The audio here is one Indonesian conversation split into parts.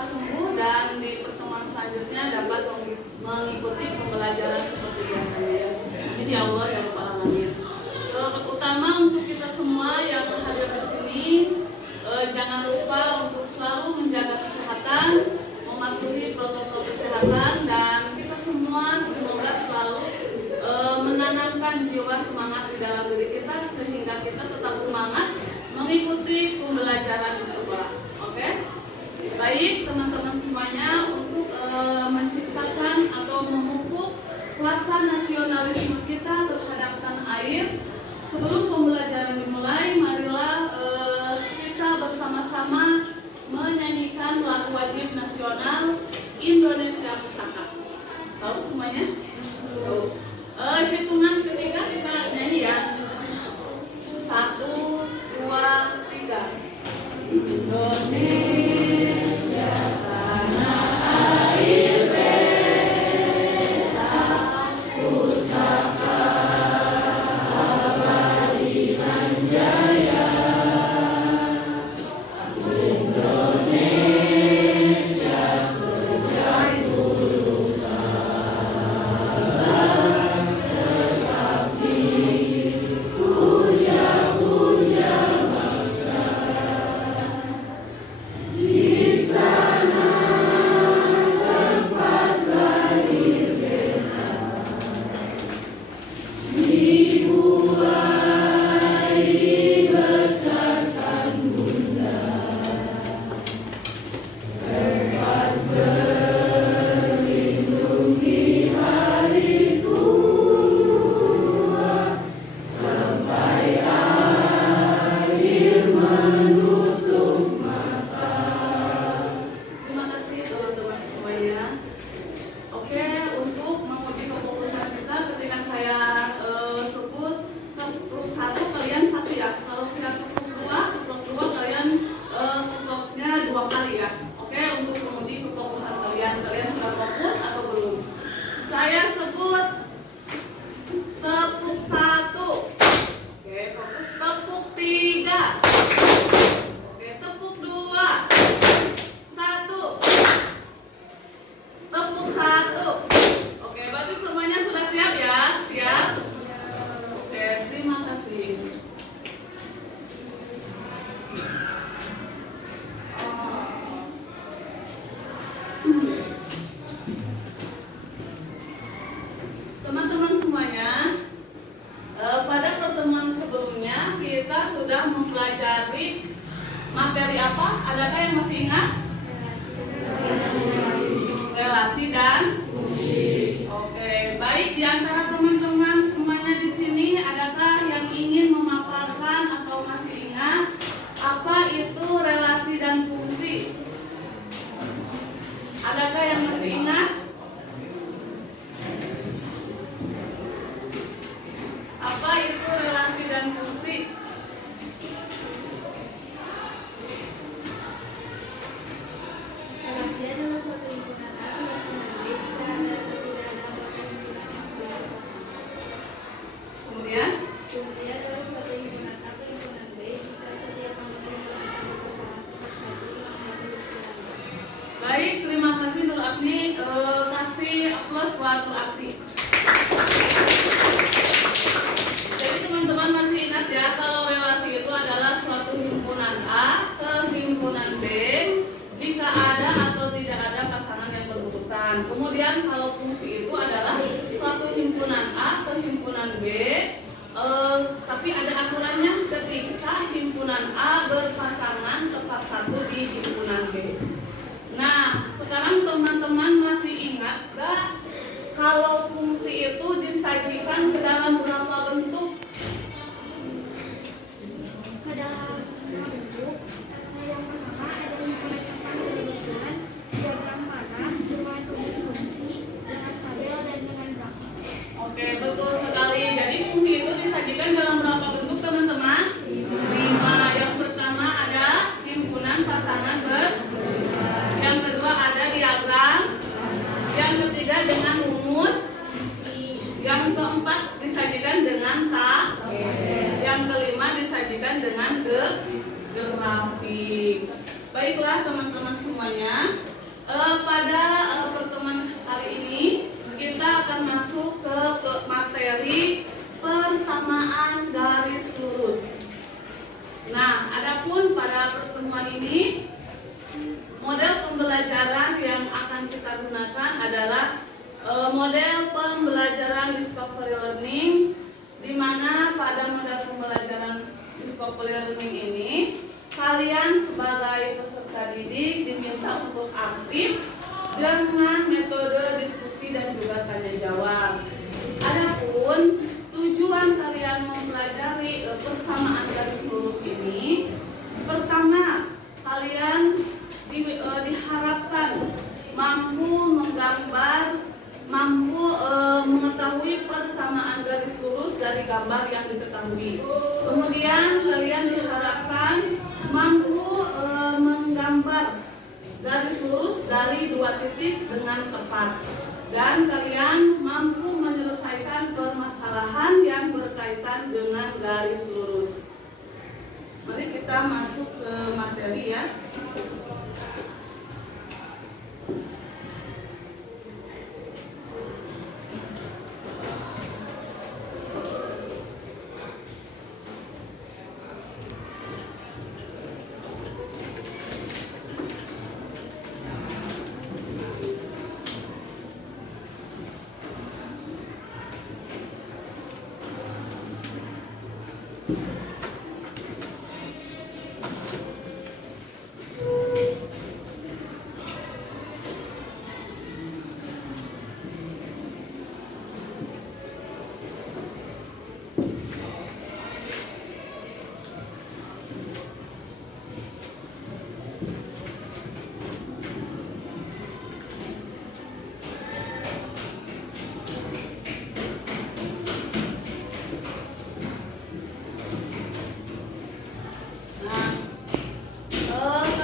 lekas sembuh dan di pertemuan selanjutnya dapat mengikuti pembelajaran seperti biasanya. Amin ya Allah ya Rabbal Alamin. Terutama untuk kita semua yang hadir di sini, jangan lupa untuk selalu menjaga kesehatan, mematuhi protokol kesehatan, dan kita semua semoga selalu menanamkan jiwa semangat di dalam diri kita sehingga kita tetap semangat mengikuti pembelajaran di sekolah. Oke? Baik teman-teman semuanya, untuk menciptakan atau memupuk rasa nasionalisme kita terhadap tanah air, sebelum pembelajaran dimulai, marilah kita bersama-sama menyanyikan lagu wajib nasional Indonesia Pusaka. Tahu semuanya? Tahu. Hitungan ketiga kita nyanyi ya. 1, 2, 3. Indonesia tanah air beta pusaka abadi nan jaya. Indonesia sejak dulu tetap dipuja-puja bangsa. Di sana tempat lahir beta, dibuai dibesarkan bunda, tempat berlindung di hari tua, sampai akhir menutup mata. Terima kasih teman-teman semuanya. Oke, untuk menguji kefokusan kita, ketika saya sebut kelompok 1 kalian 1 ya. Kalau saya kelompok 2 kalian kelompoknya 2 kali ya. Oke, untuk menguji kefokusan kalian sudah fokus atau belum? Saya sebut tepuk 1. Oke, fokus. Tepuk 3. Oke, tepuk 2. 1. Tepuk 1. Oke, berarti semuanya sudah siap ya? Siap? Oke, terima kasih. Teman-teman semuanya, pada pertemuan sebelumnya kita sudah mempelajari materi apa? Adakah yang masih ingat? Relasi dan fungsi. Oke, baik, di antara teman-teman semuanya di sini adakah yang ingin memaparkan atau masih ingat apa itu relasi dan fungsi? Adakah yang masih ingat? Apa itu relasi dan fungsi? Relasi adalah suatu hubungan A dengan hubungan B jika ada atau tidak ada apapun yang sedang masalah pasangan. Kemudian Fungsi adalah suatu hubungan A ke hubungan B jika setiap anggota hubungan A pasangan tetap satu menghadapi hubungan B. baik, terima kasih Nur Agni. Kasih aplaus buat Nur Agni. Jadi teman-teman masih ingat ya, kalau relasi itu adalah suatu himpunan A ke himpunan B jika ada atau tidak ada pasangan yang berurutan. Kemudian kalau fungsi itu adalah suatu himpunan A ke himpunan B, tapi ada aturannya ketika himpunan A berpasangan tetap satu di himpunan B. Nah, sekarang teman-teman masih ingat gak kalau fungsi itu disajikan ke dalam berapa bentuk? Ke dalam bentuk yang pertama ada hubungan kesan dan hubungan diagram panah dengan rumus fungsi dengan tabel dan dengan grafik. Oke, betul sekali. Jadi fungsi itu disajikan dalam berapa bentuk teman-teman? 5. Yang pertama ada himpunan pasangan yang kedua ada diagram, yang ketiga dengan rumus, yang keempat disajikan dengan yang kelima disajikan dengan grafik. Baiklah teman-teman semuanya, akan kita gunakan adalah model pembelajaran discovery learning, di mana pada model pembelajaran discovery learning ini kalian sebagai peserta didik diminta untuk aktif dengan metode diskusi dan juga tanya jawab. Adapun tujuan kalian mempelajari persamaan garis lurus ini, pertama, kalian diharapkan mampu menggambar, mampu mengetahui persamaan garis lurus dari gambar yang diketahui. Kemudian kalian diharapkan mampu menggambar garis lurus dari 2 titik dengan tepat, dan kalian mampu menyelesaikan permasalahan yang berkaitan dengan garis lurus. Mari kita masuk ke materi ya.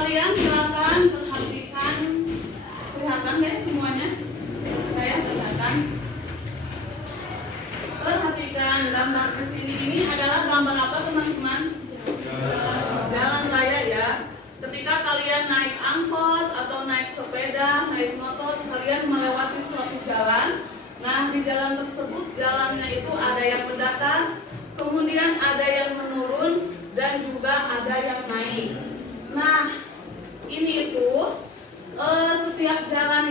Kalian silakan perhatikan, kelihatan ya semuanya? Saya kelihatan. Perhatikan gambar di sini, ini adalah gambar apa teman-teman? Jalan raya ya. Ketika kalian naik angkot atau naik sepeda, naik motor, kalian melewati suatu jalan. Nah, di jalan tersebut jalannya itu ada yang mendatar, kemudian ada yang menurun, dan juga ada yang naik. Nah, ini itu setiap jalan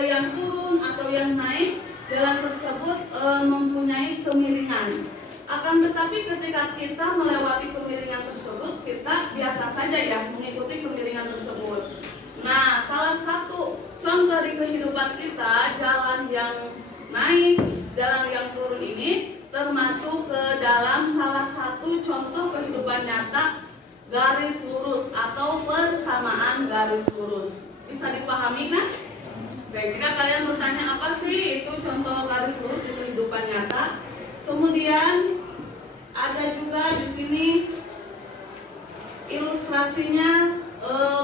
yang turun atau yang naik, jalan tersebut mempunyai kemiringan. Akan tetapi ketika kita melewati kemiringan tersebut, kita biasa saja ya mengikuti kemiringan tersebut. Nah, salah satu contoh di kehidupan kita, jalan yang naik, jalan yang turun ini termasuk ke dalam salah satu contoh kehidupan nyata garis lurus atau persamaan garis lurus. Bisa dipahami kan? Baik, jika kalian bertanya apa sih itu contoh garis lurus di kehidupan nyata, kemudian ada juga di sini ilustrasinya,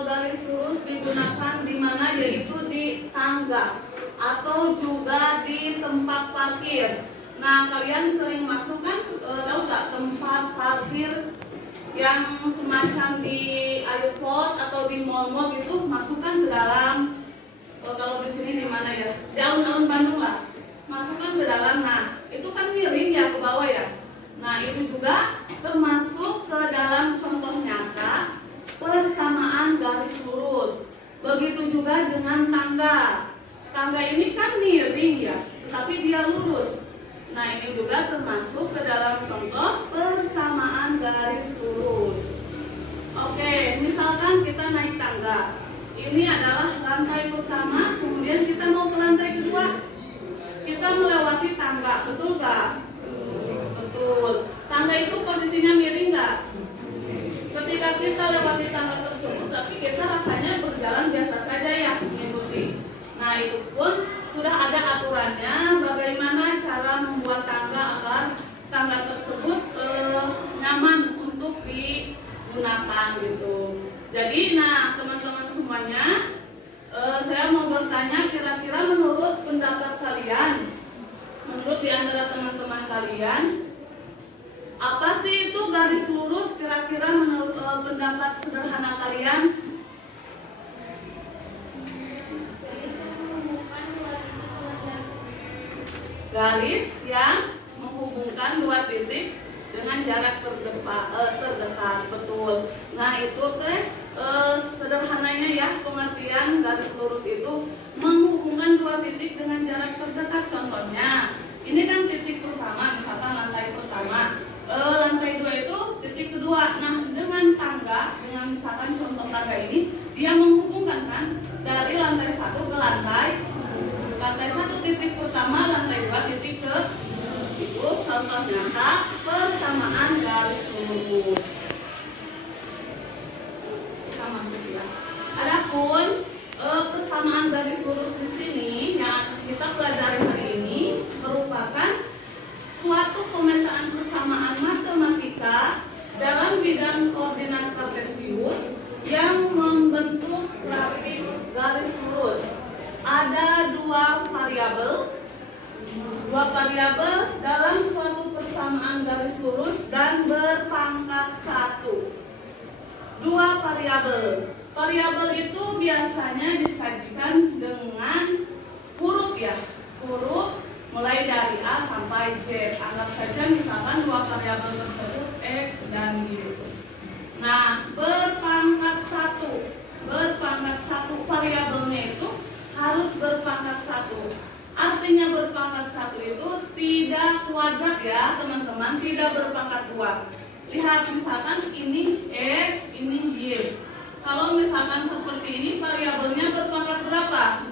garis lurus digunakan di mana, yaitu di tangga atau juga di tempat parkir. Nah, kalian sering masuk kan, tahu nggak tempat parkir yang semacam di airport atau di mall-mall gitu, masukkan ke dalam. Kalau di sini di mana ya? Di alun-alun Bandung lah. Masukkan ke dalam. Nah, itu kan miring ya ke bawah ya. Nah, itu juga termasuk ke dalam contoh nyata persamaan garis lurus. Begitu juga dengan tangga. Tangga ini kan miring ya, tetapi dia lurus. Nah, ini juga termasuk ke dalam contoh persamaan garis lurus. Oke, misalkan kita naik tangga. Ini adalah lantai pertama, kemudian kita mau ke lantai kedua. Kita melewati tangga, betul nggak? Betul. Tangga itu posisinya miring nggak? Ketika kita lewati tangga tersebut, tapi kita rasanya berjalan biasa saja ya, mengikuti. Nah, itu pun sudah ada aturannya bagaimana cara membuat tangga agar tangga tersebut nyaman untuk digunakan gitu. Jadi, nah teman-teman semuanya, saya mau bertanya, kira-kira menurut pendapat kalian, menurut di antara teman-teman kalian, apa sih itu garis lurus? Kira-kira menurut pendapat sederhana kalian? Garis yang menghubungkan 2 titik dengan jarak terdekat, betul. Nah, itu sederhananya ya pengertian garis lurus lurus itu menghubungkan dua titik dengan jarak terdekat. Contohnya, ini kan titik pertama, misalkan lantai pertama, lantai 2 itu titik kedua. Nah, dengan tangga, dengan misalkan contoh tangga ini, dia menghubungkan kan dari lantai 1 ke lantai 1 titik pertama, lantai 2 titik ke itu contoh nyata persamaan garis lurus. Adapun persamaan garis lurus di sini yang kita pelajari hari ini merupakan suatu pemetaan persamaan matematika dalam bidang koordinat kartesius yang membentuk grafik garis lurus. Ada dua variabel dalam suatu persamaan garis lurus dan berpangkat 1. Dua variabel. Variabel itu biasanya disajikan dengan huruf ya, huruf mulai dari A sampai Z. Anggap saja misalkan dua variabel tersebut X dan Y. Nah, berpangkat 1 variabelnya itu harus berpangkat 1. Artinya berpangkat 1 itu tidak kuadrat ya teman-teman, tidak berpangkat 2. Lihat misalkan ini X, ini Y. Kalau misalkan seperti ini variabelnya berpangkat berapa?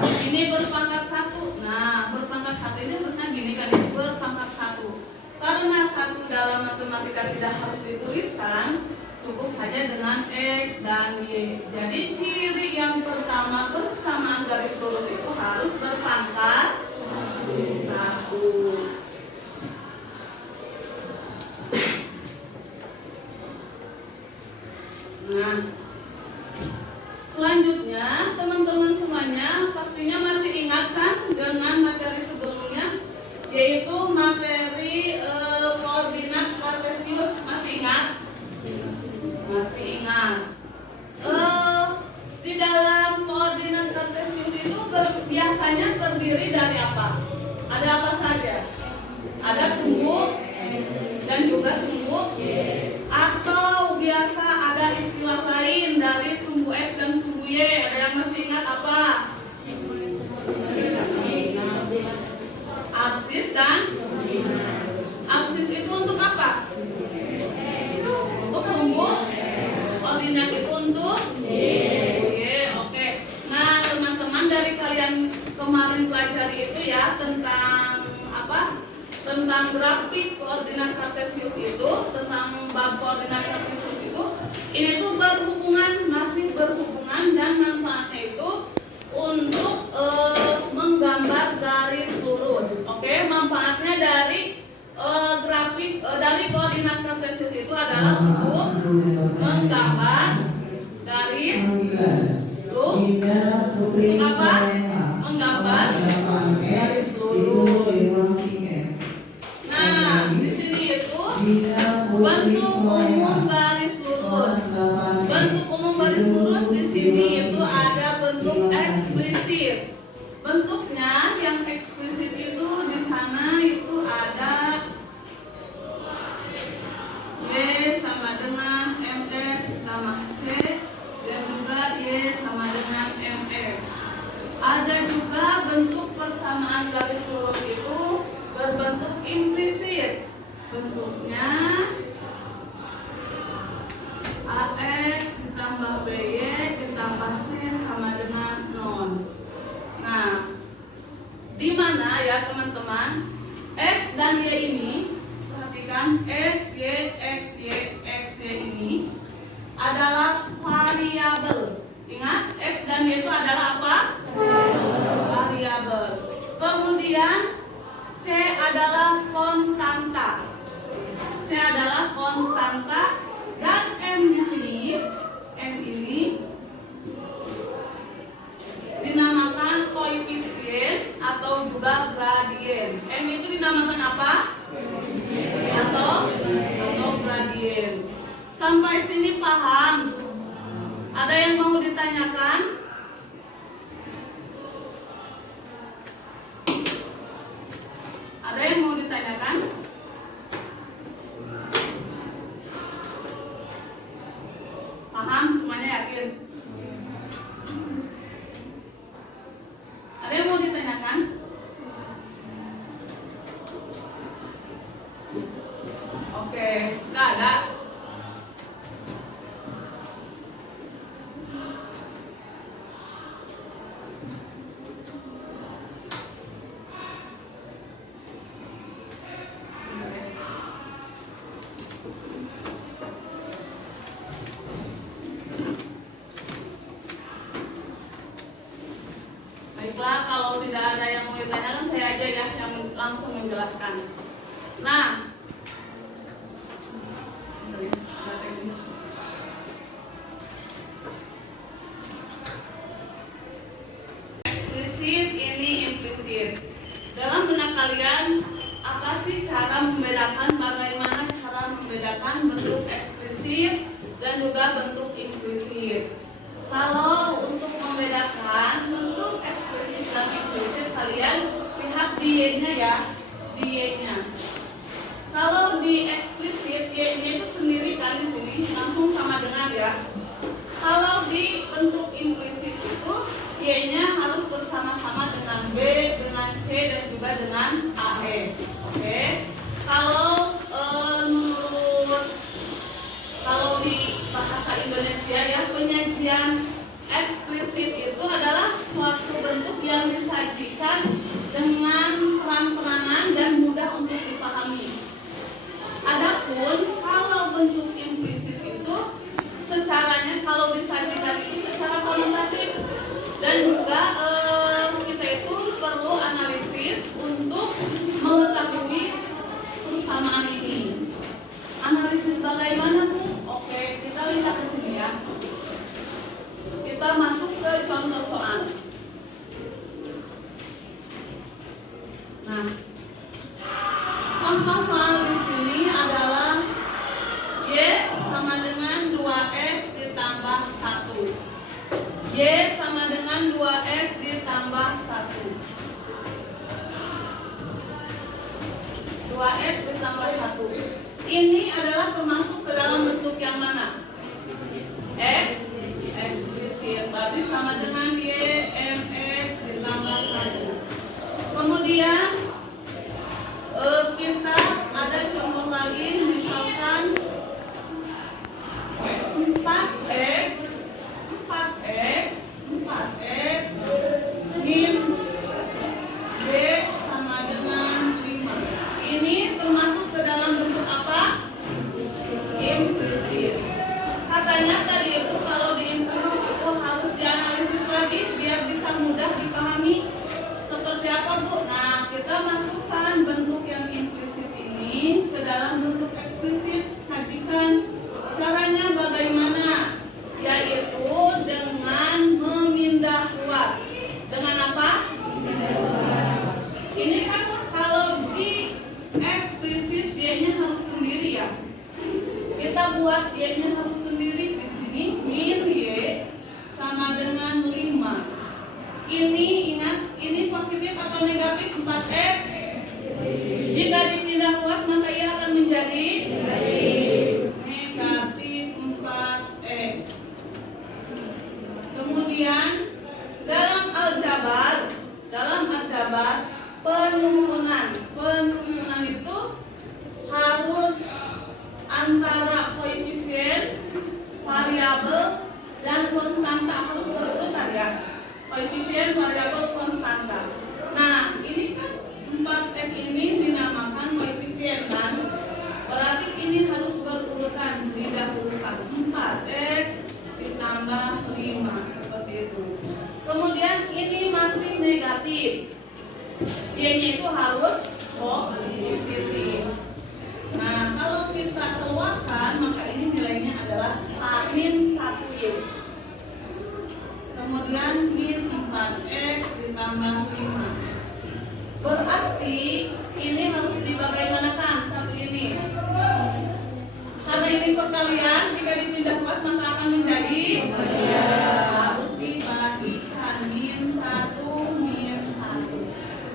2. Ini berpangkat 1. Nah, berpangkat 1 ini harusnya gini kan, ini berpangkat 1. Karena 1 dalam matematika tidak harus dituliskan, cukup saja dengan X dan Y. Jadi ciri yang pertama persamaan garis lurus itu harus berpangkat 1. Nah, selanjutnya teman-teman semuanya pastinya masih ingat kan dengan materi sebelumnya, yaitu materi koordinat kartesius. Masih ingat? Masih ingat. Di dalam koordinat kartesius itu biasanya terdiri dari apa? Ada apa saja? Ada sumbu dan juga sumbu, atau biasa ada istilah lain dari sumbu X dan sumbu Y. Ada yang masih ingat apa? Absis dan absis itu untuk apa? Untuk sumbu. Koordinat itu untuk Y. Oke. Nah, teman-teman dari kalian kemarin pelajari itu ya tentang apa? Tentang grafik koordinat kartesius itu, tentang bab koordinat kartesius itu, ini tuh masih berhubungan dan manfaatnya itu untuk menggambar garis lurus. Oke, manfaatnya dari grafik dari koordinat kartesius itu adalah untuk menggambar garis lurus. Apa? Menggambar garis lurus. Nah, di sini itu bentuk umum garis lurus. Bentuk umum garis lurus di sini itu ada bentuk eksplisit. Bentuknya yang eksplisit itu di sana itu ada Y sama dengan MX tambah C dan juga Y sama dengan MX. Ada juga bentuk persamaan garis lurus itu berbentuk implisit. Bentuknya AX ditambah BY ditambah C sama dengan 0. Nah, di mana ya teman-teman X dan Y ini, perhatikan X, Y ini adalah variabel. Ingat, X dan Y itu adalah apa? Variabel. Kemudian C adalah konstanta. C adalah konstanta dan M di sini, M ini dinamakan koefisien atau juga gradien. M itu dinamakan apa? Atau gradien. Sampai sini paham? Ada yang mau ditanyakan? Ada yang mau ditanyakan? Paham semuanya, yakin? Baiklah, kalau tidak ada yang mau ditanyakan, saya aja ya yang langsung menjelaskan. Nah, eksplisit ini implisit. Dalam benak kalian, apa sih cara membedakan, bagaimana cara membedakan bentuk eksplisit dan juga bentuk implisit? Kalau untuk membedakan bentuk eksplisit dan implisit, kalian lihat di Y-nya ya, di Y-nya. Kalau di eksplisit, Y-nya itu sendiri kan di sini, langsung sama dengan ya. Kalau di bentuk implisit itu, Y-nya harus bersama-sama dengan B, dengan C, dan juga dengan AE. Oke. Kalau di bahasa Indonesia ya, penyajian eksplisit itu adalah suatu bentuk yang disajikan dengan peran-peranan dan mudah untuk dipahami. Adapun kalau bentuk implisit itu secaranya, kalau disajikan itu secara kualitatif, dan juga kita itu perlu analisis untuk mengetahui persamaan ini. Analisis bagaimana, Bu? Oke, kita lihat di sini ya. Kita masuk ke contoh soal. Nah, contoh soal di sini adalah Y sama dengan 2X ditambah 1. Y sama dengan 2X ditambah 1. 2X ditambah 1. Ini adalah termasuk ke dalam bentuk yang mana? X eksplisit. Berarti sama dengan Y MX ditambah 1. Kemudian kita ada contoh lagi, misalkan 4X min B sama dengan 5. Ini termasuk ke dalam bentuk apa? Implisit. Katanya tadi itu kalau di implisit itu harus dianalisis lagi biar bisa mudah dipahami. Seperti apa, Bu? Nah, kita masukkan bentuk yang implisit ini ke dalam bentuk eksplisit, sajikan. Caranya bagaimana? Yaitu dengan memindah ruas. Dengan apa? Ini kan kalau di eksplisit Y-nya harus sendiri ya. Kita buat Y-nya harus sendiri di sini. Min Y sama dengan 5. Ini ingat, ini positif atau negatif 4X? Jika dipindah ruas maka ia akan menjadi negatif 4X. Kemudian dalam aljabar penyusunan itu harus antara koefisien, variabel, dan konstanta, harus berurutan ya. Koefisien, variabel, konstanta. Nah, ini kan 4X ini dinamakan koefisien kan? Berarti ini harus berurutan, didahulukan 4X ditambah 5 seperti itu. Kemudian ini masih negatif, Y-nya itu harus positif. Nah, kalau kita keluarkan maka ini nilainya adalah min 1Y. Kemudian min 4X ditambah 5. Berarti ini harus dibagaimanakan satu ini. Karena ini perkalian, jika dipindah ruas maka akan menjadi harus dibagikan min 1 min 1.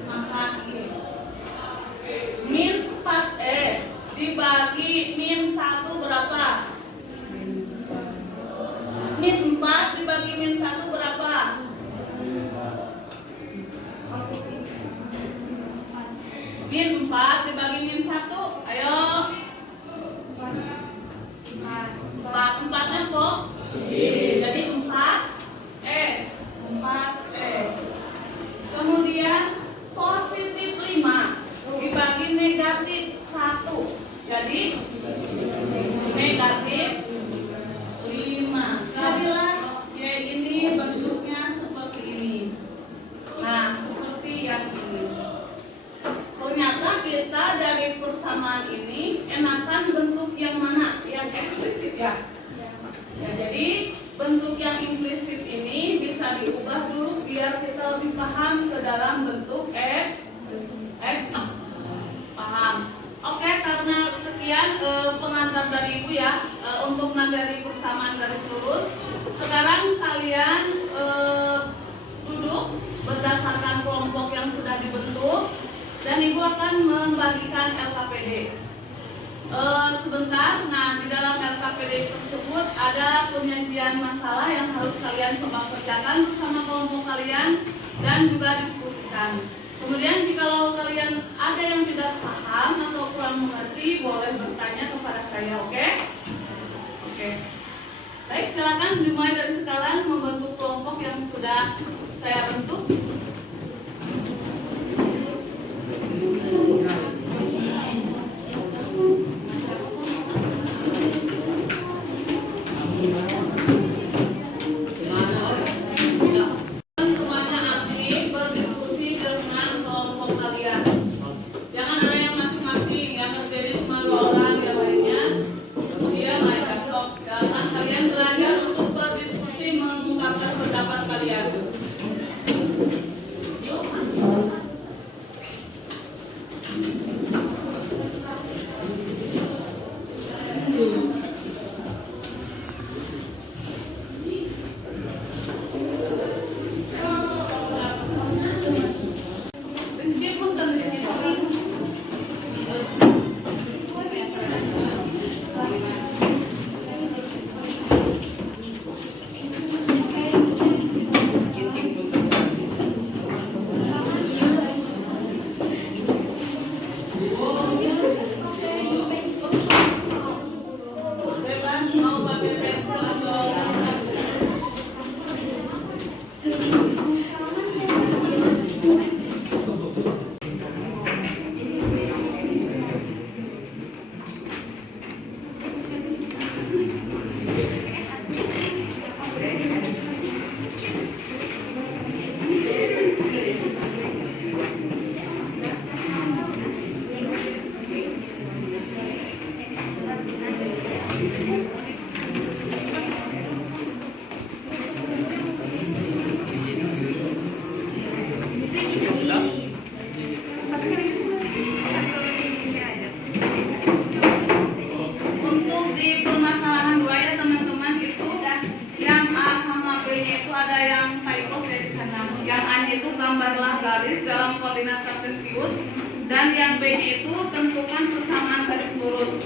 Maka ini min 4X dibagi min 1 berapa? Min 4 dibagi min 1 berapa? Min 4 dibagi min 1, ayo. 4-nya kok? Jadi 4X. Kemudian positif 5 dibagi negatif 1. Jadi negatif 5. Jadilah Y ini bentuknya seperti ini. Nah, ada penyajian masalah yang harus kalian coba kerjakan bersama kelompok kalian dan juga diskusikan. Kemudian jikalau kalian ada yang tidak paham atau kurang mengerti, boleh bertanya kepada saya, oke? Oke. Baik, silakan dimulai dari sekarang membentuk kelompok yang sudah saya bentuk. Gambarlah garis dalam koordinat kartesius, dan yang B-nya itu tentukan persamaan garis lurus.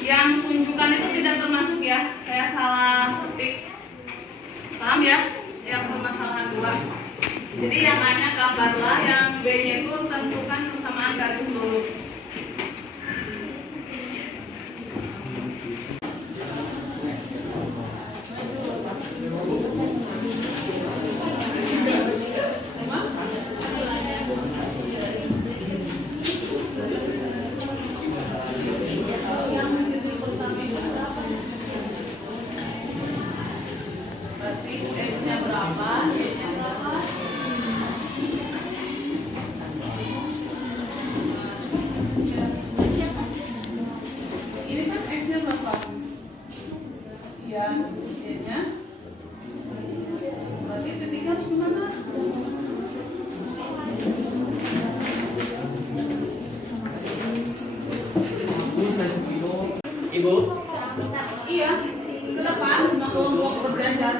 Yang tunjukkan itu tidak termasuk ya, saya salah ketik. Paham ya? Yang permasalahan 2. Jadi yang A-nya gambarlah, yang B-nya itu tentukan persamaan garis lurus. X-nya berapa? Y-nya berapa? Ini kan X-nya berapa? Ya, Y-nya. Berarti titiknya harus gimana? Ibu? Iya, ke depan kelompok berjajar.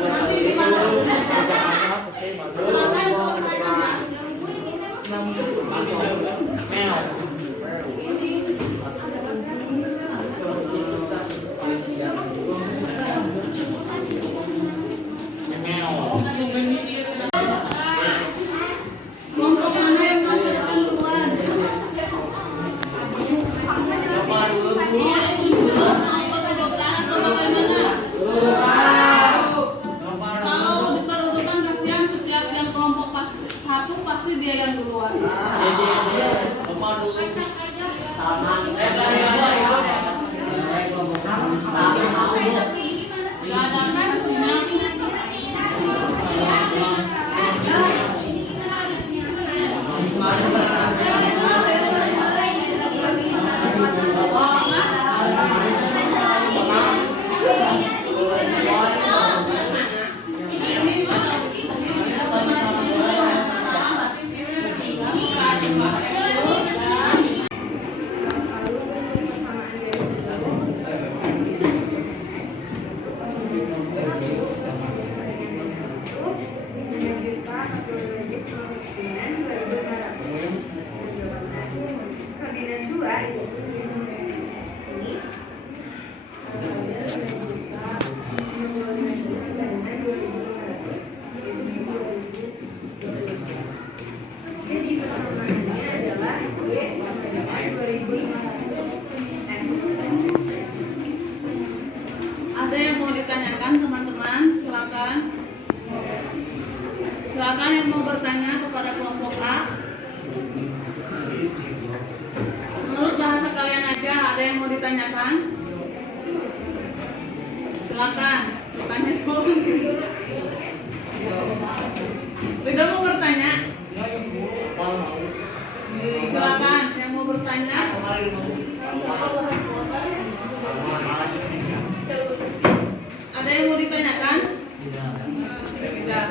Nanti di mana? Kelompok mana yang mau ke depan duluan? Kalau diperurutan kasihan, setiap yang kelompok satu pasti dia yang duluan. ditanyakan teman-teman? Silakan. Silakan yang mau bertanya kepada kelompok A. Menurut bahasa kalian aja, ada yang mau ditanyakan? Silakan. Tanya dulu. Tidak mau bertanya? Silakan yang mau bertanya. Ada yang mau ditanyakan? Tidak.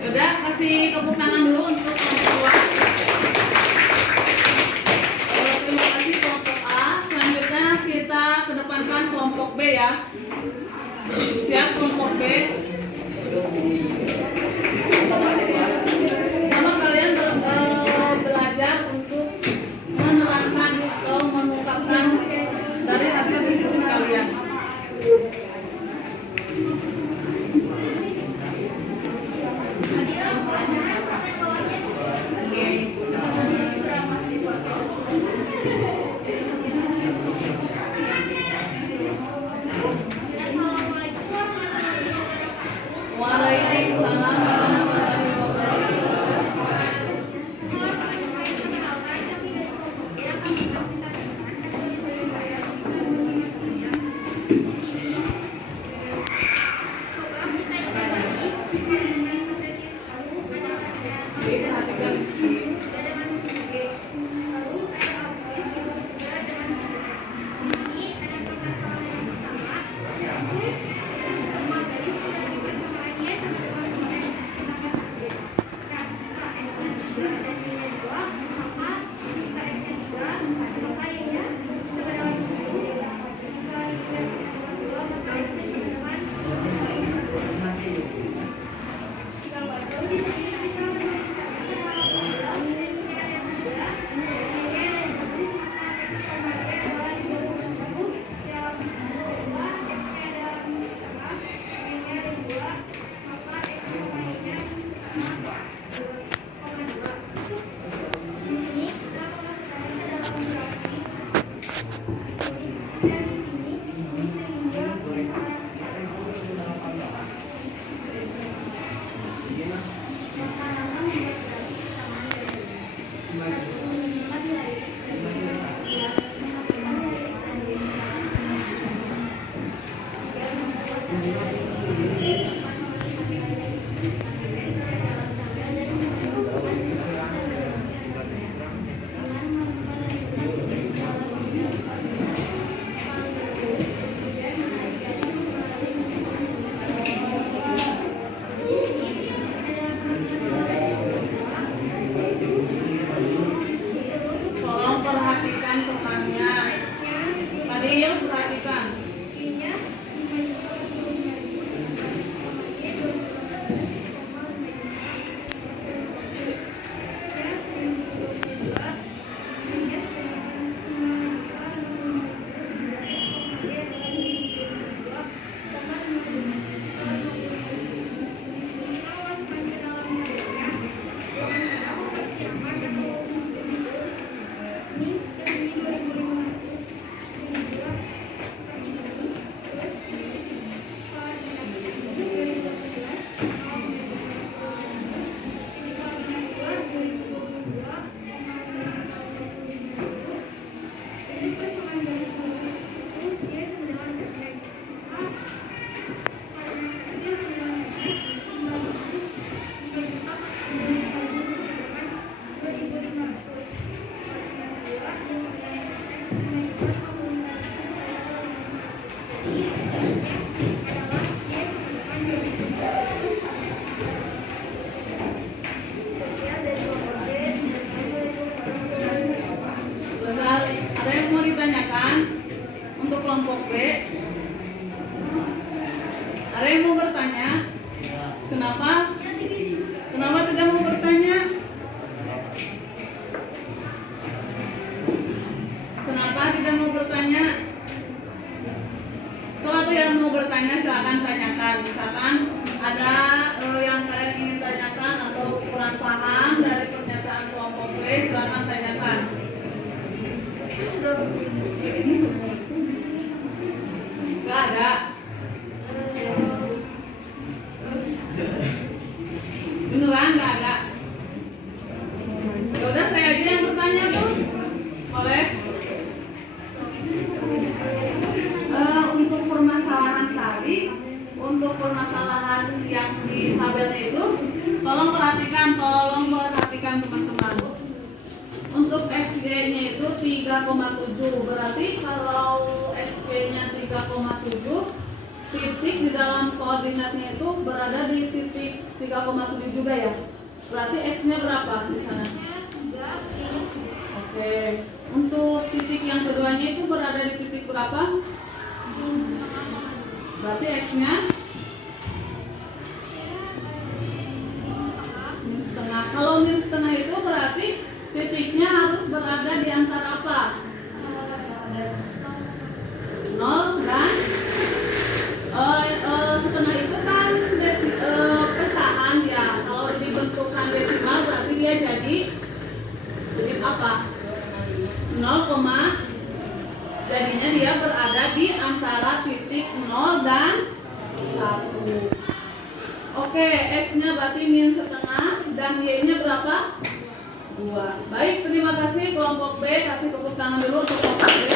Udah, kasih tepuk tangan dulu untuk kelompok A. Terima kasih kelompok A. Selanjutnya kita kedepankan kelompok B ya. Siap kelompok B? Sama kalian belajar untuk menerangkan atau mengungkapkan dari hasil diskusi kalian. Waalaikumsalam warahmatullahi wabarakatuh. Tolong perhatikan pertanyaan. Fadil, perhatikan. Ada yang mau ditanyakan untuk kelompok B? Ada yang mau bertanya? Kenapa? Kenapa tidak mau bertanya? Kenapa tidak mau bertanya? Kalau yang mau bertanya silakan tanyakan. Misalkan ada yang kalian ingin tanyakan atau kurang paham dari pernyataan kelompok B, silakan tanyakan. Gak ada. Beneran nggak ada? Ya udah saya aja yang bertanya tuh. Boleh? Untuk permasalahan tadi, untuk permasalahan yang di tabelnya itu, tolong perhatikan teman-teman. Untuk XY-nya itu 3,7. Berarti kalau XY-nya 3,7, titik di dalam koordinatnya itu berada di titik 3,7 juga ya. Berarti X-nya berapa di sana? 3. Oke. Untuk titik yang keduanya itu berada di titik berapa? Berarti X-nya min setengah. Kalau min setengah itu berarti titiknya harus berada di antara apa? 0 dan setengah itu kan pecahan ya. Kalau dibentukkan desimal berarti dia jadi apa? 0, jadinya dia berada di antara titik 0 dan 1. Oke, X-nya berarti min setengah dan Y-nya berapa? 2. Baik, terima kasih kelompok B. Kasih tepuk tangan dulu untuk kelompok B.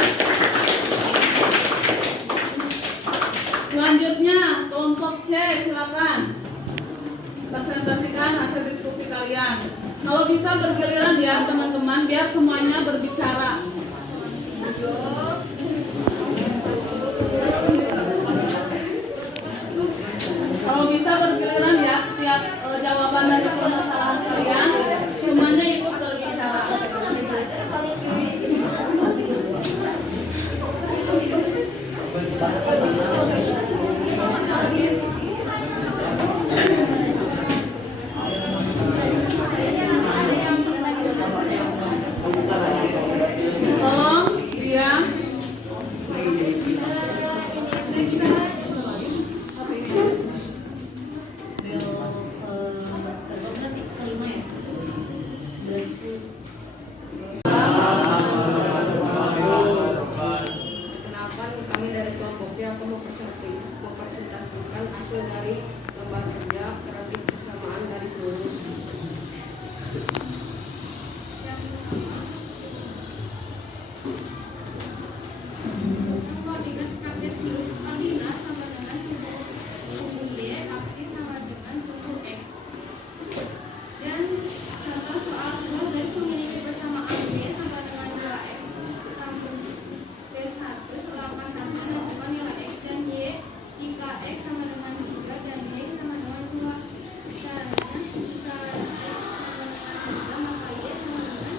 Selanjutnya kelompok C, silakan presentasikan hasil diskusi kalian. Kalau bisa bergiliran ya teman-teman, biar semuanya berbicara. Kalau bisa bergiliran ya, setiap jawaban dari permasalahan kalian semuanya ikut berbicara. Tolong diam. Kenapa kami dari kelompok D akan mempresentasikan hasil dari lembar kerja kreatif persamaan garis lurus. Koordinat kartesius, koordinat sama dengan suku Y, aksis sama dengan suku X. Dan contoh soal sebuah garis memiliki persamaan Y sama dengan 2X tambah B1 selama 1 menentukan nilai X dan Y jika X sama dengan 3 dan Y sama dengan 2. Caranya jika X sama dengan 3 maka Y sama dengan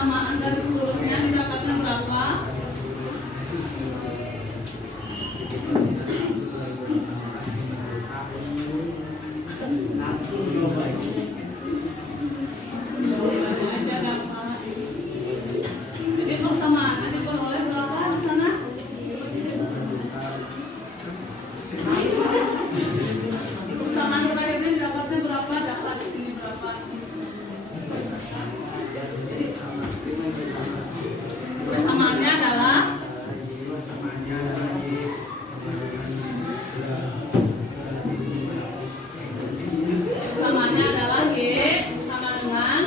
persamaan garis lurusnya didapatkan berapa? Jadi persamaannya diperoleh berapa di sana? Persamaan terakhirnya dapatnya berapa? Dapat di sini berapa? Jadi persamaannya adalah Y sama dengan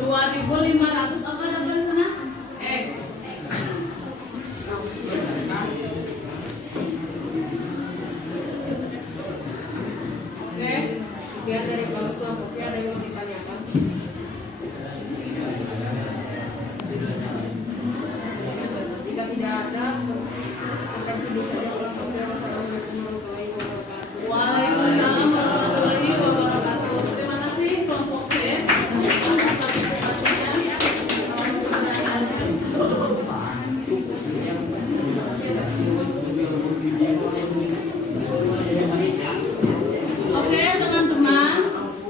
2.500 apa dapat di sana? X. Oke. Sekian dari kelompoknya, ada yang mau ditanyakan? Jika tidak ada, akan sebut saja kelompoknya. Wassalamualaikum warahmatullahi wabarakatuh. Waalaikumsalam warahmatullahi wabarakatuh. Terima kasih kelompok C. Oke teman-teman,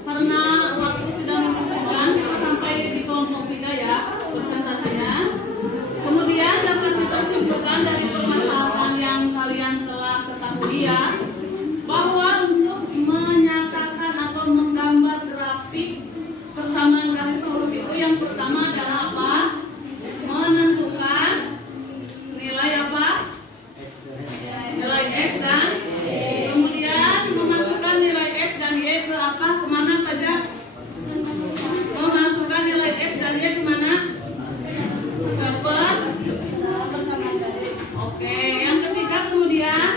karena waktu tidak memungkinkan, kita sampai di kelompok 3 ya presentasinya. Kemudian dapat kita simpulkan dari permasalahan yang kalian telah ketahui ya, bahwa untuk menyatakan atau menggambar grafik persamaan garis lurus itu yang pertama adalah apa? Menentukan nilai apa? Nilai X dan kemudian memasukkan nilai X dan Y ke apa? Kemana saja? Memasukkan nilai X dan Y kemana? Ke persamaan garis. Oke, yang ketiga kemudian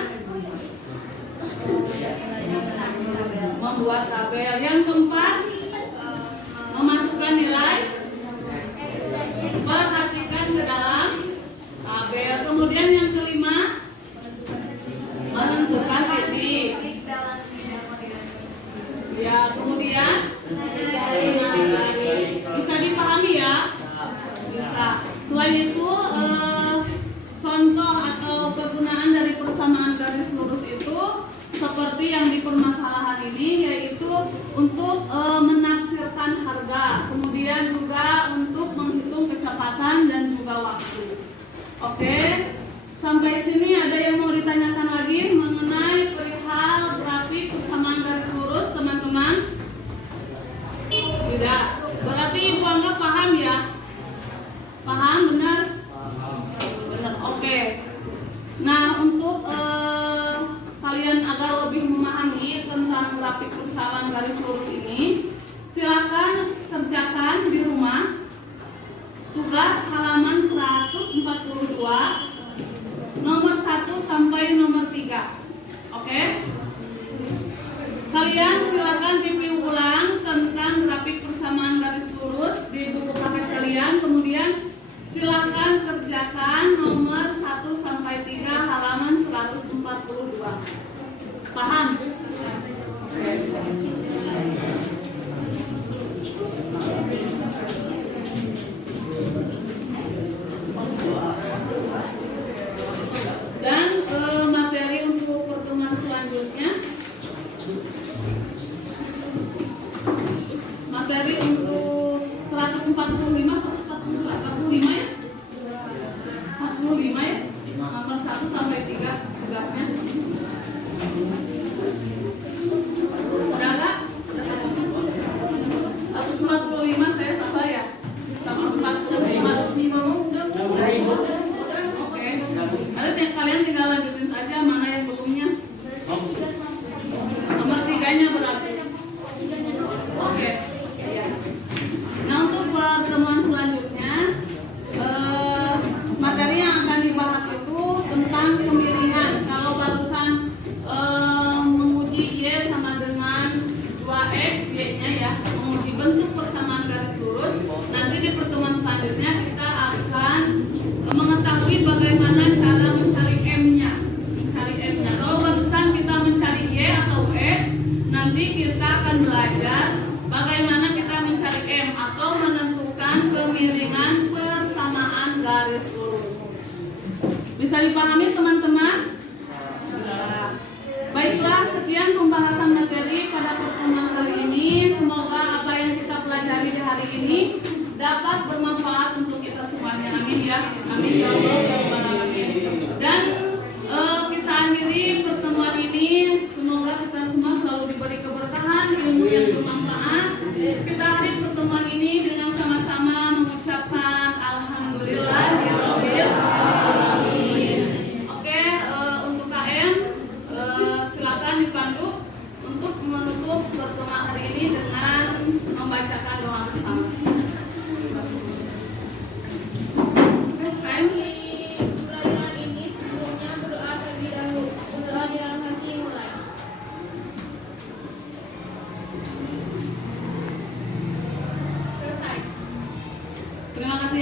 membuat tabel. Yang keempat memasukkan nilai, perhatikan ke dalam tabel. Kemudian yang kelima menentukan titik. Ya, kemudian bisa dipahami ya? Bisa. Selain itu contoh atau kegunaan dari persamaan garis lurus itu seperti yang di permasalahan ini, yaitu untuk menafsirkan harga, kemudian juga untuk menghitung kecepatan dan juga waktu. Oke, sampai sini ada yang mau ditanyakan lagi mengenai perihal grafik persamaan garis lurus, teman-teman? Tidak. Berarti Ibu anggap paham ya? Paham, benar? Benar, oke. Nah, untuk kalian agar lebih memahami tentang grafik persamaan garis lurus ini, silakan kerjakan di rumah tugas halaman 142 nomor 1 sampai nomor 3. Oke? Kalian silakan review ulang tentang grafik persamaan garis lurus di buku paket kalian, kemudian silakan kerjakan nomor 1 sampai 3 halaman 142. Paham? Oke. Bagaimana kita mencari M atau menentukan kemiringan persamaan garis lurus? Bisa dipahami teman-teman? Bisa. Baiklah, sekian pembahasan materi pada pertemuan kali ini. Semoga apa yang kita pelajari di hari ini dapat bermanfaat untuk kita semuanya. Amin ya. Amin ya Allah ya Rabbal alamin. Dan kita akhiri pertemuan ini. Semoga kita semua selalu diberi keberkahan, ilmu yang bermanfaat. Kita akhiri pertemuan ini dengan sama-sama mengucapkan alhamdulillahirabbil alamin. Oke, untuk KM silakan dipandu untuk menutup pertemuan hari ini dengan membacakan doa bersama. Perayaan ini sebelumnya berdoa terlebih dahulu. Berdoa di dalam hati mulai. Selesai. Terima kasih.